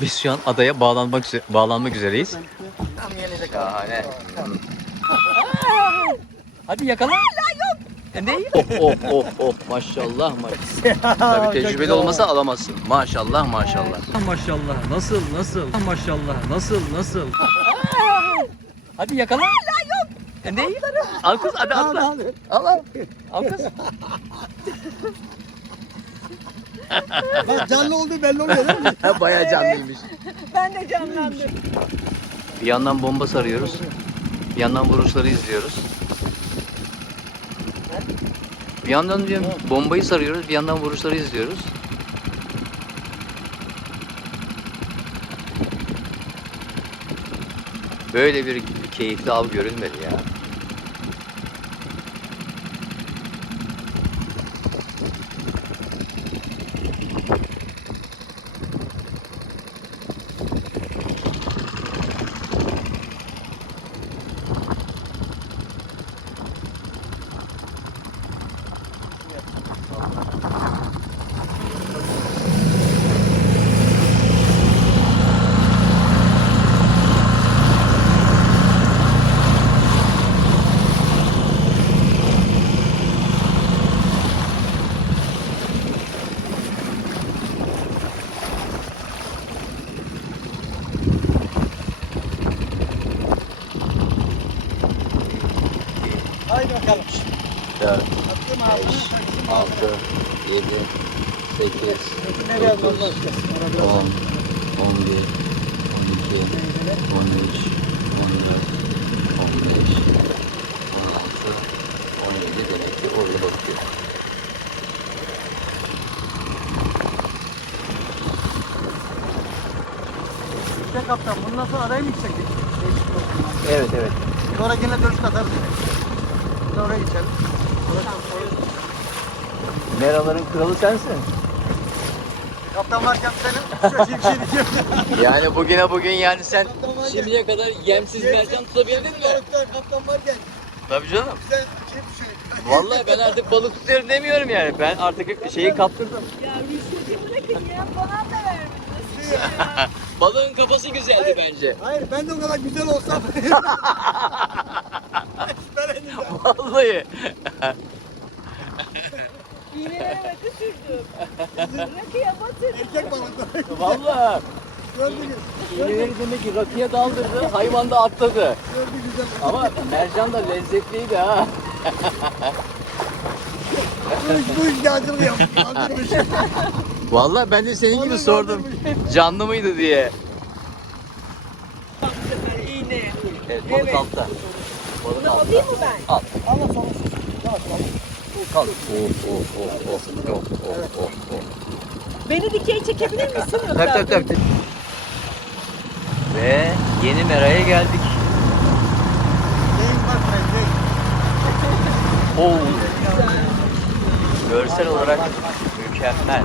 Biz şu an adaya bağlanmak üze- bağlanmak üzereyiz. Şahane. Hadi yakala. Yok. Ne? Oh oh oh oh maşallah maşallah. Tabii tecrübeli olmasa alamazsın. Maşallah maşallah. Maşallah. Nasıl nasıl? Maşallah. Nasıl nasıl? Hadi yakala. Hala yok. Ne? Al kız hadi atla. Al al. Al kız. Bak canlı olduğu belli oluyor değil mi? Bayağı canlıymış. Ben de canlandım. Bir yandan bomba sarıyoruz. Bir yandan vuruşları izliyoruz. Bir yandan diyorum bombayı sarıyoruz, bir yandan vuruşları izliyoruz. Böyle bir keyifli av görülmedi ya. Haydi bakalım. 4, Attım abi. 6, 7, 8, Nereye 9, 10, 11, 12, 13, 14, 15, 16, 17 demek ki orada bakıyor. İşte kaptan bundan sonra araya mı olsun. Evet evet. Sonra yine dönüş atarız yine. Sonra geçelim. Meraların kralı sensin. Kaptan varken senin şöyle bir şey diyeceğim. Yani bugüne bugün yani sen Kaptan varken- şimdiye kadar yemsiz mercan tutabildin mi? Kaptan varken Tabii canım. şey. Vallahi ben artık balık tutuyorum demiyorum yani. Ben artık şeyi kaptırdım. Ya rüşveti bırakın ya falan da vermediniz. Ya. Balığın kafası güzeldi bence. Hayır ben de o kadar güzel olsam. Vallahi. İğnelere rakı sürdüm. Rakıya batırdım. Erkek balıklar. Vallahi. Gördünüz. İğneleri demek ki rakıya daldırdı, hayvan da atladı. Gördü güzel. Ama mercan da lezzetliydi ha. Bu iş, bu iş acılıyor. Acılmış. Vallahi ben de senin gibi sordum. Canlı mıydı diye. Evet, balık Evet. altta. Balık Bunu altta. alayım mı ben? Al. Allah sağ olsun. Yavaş yavaş. Kal. Oh, oh, oh, oh, oh, oh, oh, oh. Beni dikey çekebilir misin? Tabii tabii tabii. Ve yeni meraya geldik. Oo. Görsel olarak mükemmel.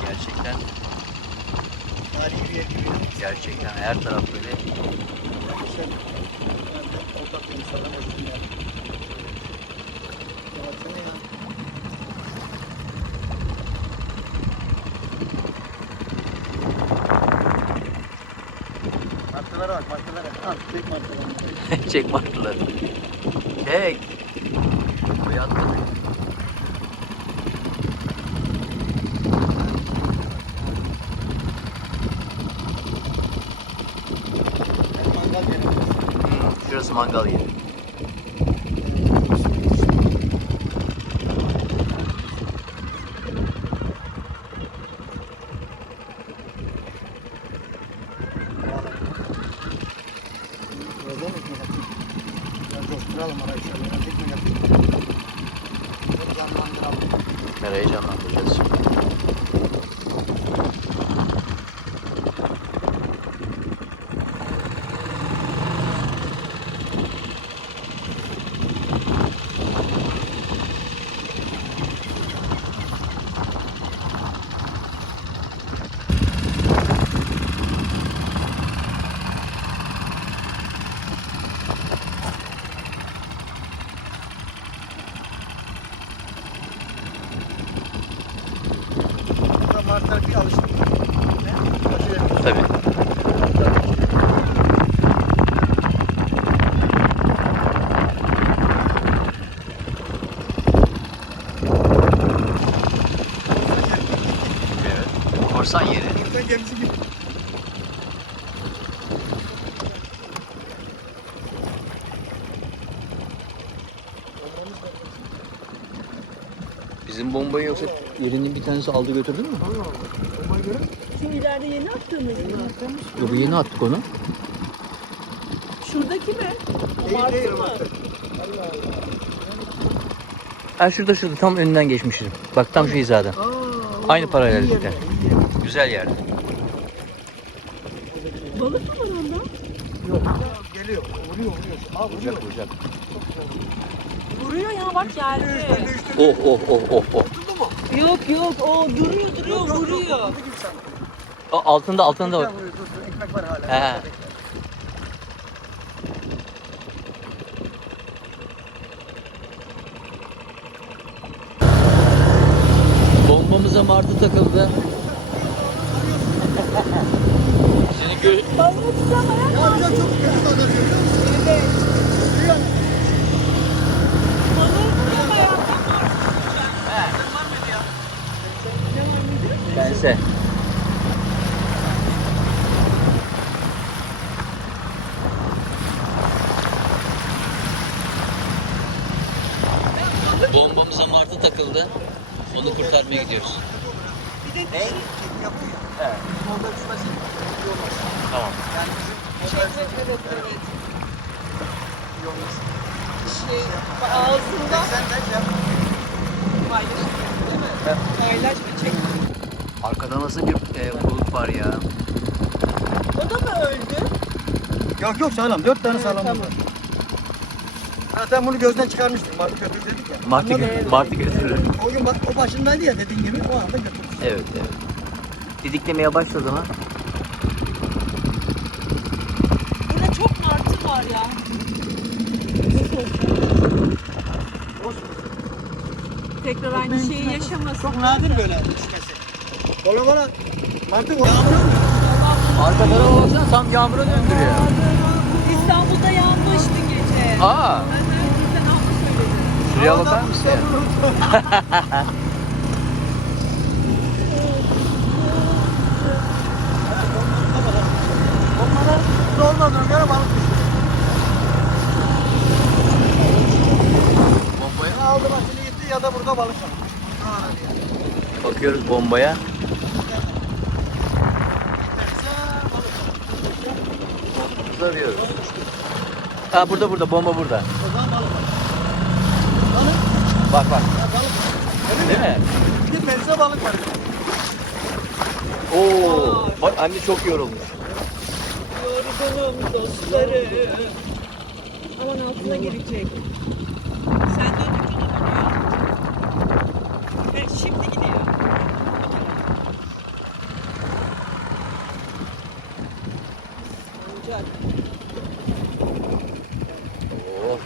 Gerçekten gerçekten her taraf böyle Şey, ortak bir insanlar bak martılara. Çek martıları. çek martıları. Çek. Buraya atladık. Mangal yeri. Şurası mangal yeri. Coşturalım arayı gemisi gibi. Bizim bombayı yoksa yerinin bir tanesi aldı götürdü mü? Şu ileride yeni attığımız mı? Yok yeni attık onu. Şuradaki mi? Değil değil martı. Ha şurada şurada tam önünden geçmişim. Bak tam şu hizada. Aynı paralellikte. Güzel yerde. Balık mı var onda? Yok. Geliyor. Vuruyor vuruyor. Aa vuruyor. Vuracak vuracak. Vuruyor ya bak geldi. Oh oh oh oh oh. Yok yok o duruyor duruyor vuruyor. Aa, altında altında tuttu. Ekmek var hala. He. Bombamıza martı takıldı. Gö Balığı tutamayan Ya bize çok kötü tadı görüyor musun? Evet. Duyuyor musun? Balığı tutamayan Pense. Bombamıza martı takıldı. Onu kurtarmaya gidiyoruz. Ne? Evet. Orada düşmesin. iyi olmaz. Tamam. Yani bizim Evet evet evet. iyi olmaz. Şey, ağzında Sen de şey yap. paylaş değil mi? Paylaş bir çek. Arkada nasıl bir e, bulut var ya. O da mı öldü? Yok yok sağlam. Dört tane Evet, sağlam. tamam. Zaten bunu gözden çıkarmıştık. Martı götür dedik ya. Martı, martı götürür. O gün bak o başındaydı ya dediğin gibi o anda götürdü. Evet evet. Didiklemeye başladı mı? Burada çok martı var ya. Tekrar aynı şeyi yaşamasın. Çok nadir böyle düşmesi. Kola bana Martı yağmur mu? Arka tarafa baksana tam yağmura döndürüyor. İstanbul'da yanmıştı gece. Aa, Ben de sen haklı söyledin. şuraya bakar mısın ya? Onlara su olmadığına göre balık düşüyor. Bombaya Ya aldı başını gitti ya da burada balık var. Şu ara diye. Bakıyoruz bombaya. Var. Arıyoruz. Ha burada burada bomba burada. Balık Bak bak. ya balık var. Değil mi? Gitmediyse balık var. Oo. Bak anne çok yorulmuş. Yorgunum dostları. Aman altına girecek. Sen döndükçe de dönüyor. Evet şimdi gidiyor. Olacak. Oo.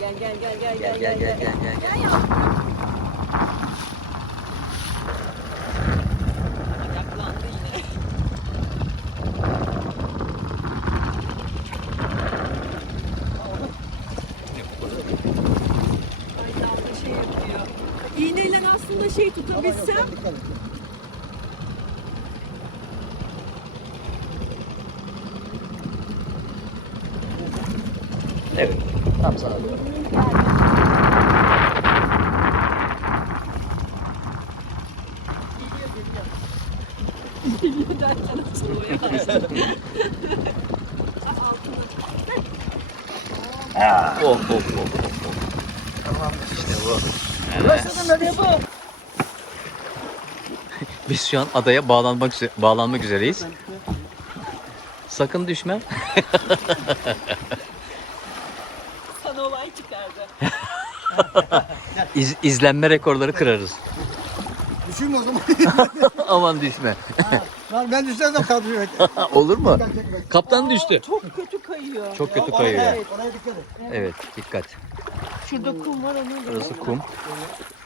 Gel gel gel gel Gel gel gel gel gel. Gel ya. Ayaklandı yine. Aynı anda şey yapıyor. İğneyle aslında şey tutabilsem Dikkat et. Evet. Tam sana doğru. Geliyor derken. Oh oh oh oh. oh. Tamamdır. İşte bu. Da ne bu. Biz şu an adaya bağlanmak üze- bağlanmak üzereyiz. Sakın düşme. Sana olay çıkardı. İz, izlenme rekorları kırarız. Düşeyim o zaman. Aman düşme. Lan ben düşersem bekle. Olur mu? Kaptan düştü. Çok kötü kayıyor. Çok kötü kayıyor. Oraya, oraya dikkat et. Evet dikkat. Şurada kum var onu Burası kum.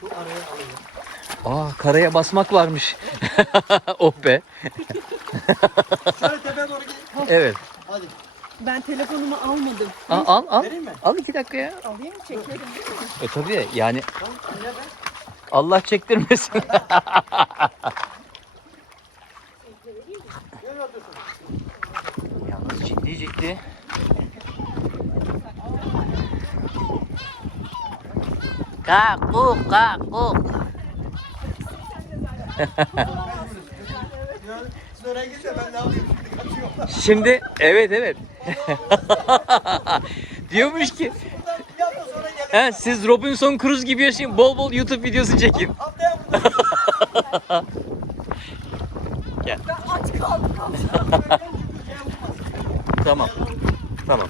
Şu araya alayım. Aa karaya basmak varmış. oh be. Şöyle tepeye doğru gidin. Evet. Hadi. Ben telefonumu almadım. Al al al. Vereyim mi? Al iki dakika ya. Alayım çekerim değil mi? E tabii yani Tamam. Allah çektirmesin. Yalnız ciddi ciddi. Ne yapayım? Kaçıyorum. Şimdi evet evet. Diyormuş ki Buradan bir hafta sonra gelin. He, siz Robinson Crusoe gibi yaşayın bol bol YouTube videosu çekin. Haftaya. Ben aç kaldım. Tamam. Tamam.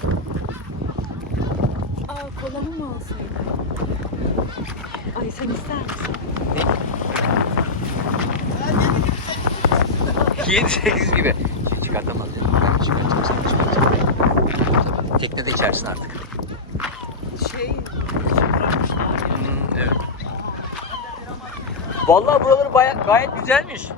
Aa kolamı mı alsaydım? Ay sen ister misin? 7-8 gibi. Çıkartamaz. Çıkartamaz. Teknede içersin artık. Şey Hmm, evet. Vallahi buraları baya, gayet güzelmiş.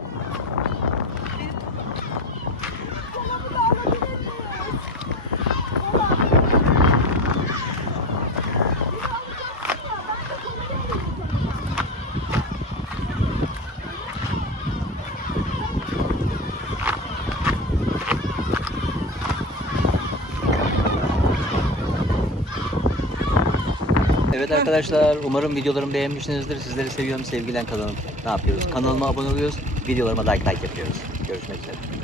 Evet arkadaşlar umarım videolarımı beğenmişsinizdir. Sizleri seviyorum sevgilen kanalım. Ne yapıyoruz? Kanalıma abone oluyoruz. Videolarıma like like yapıyoruz. Görüşmek üzere.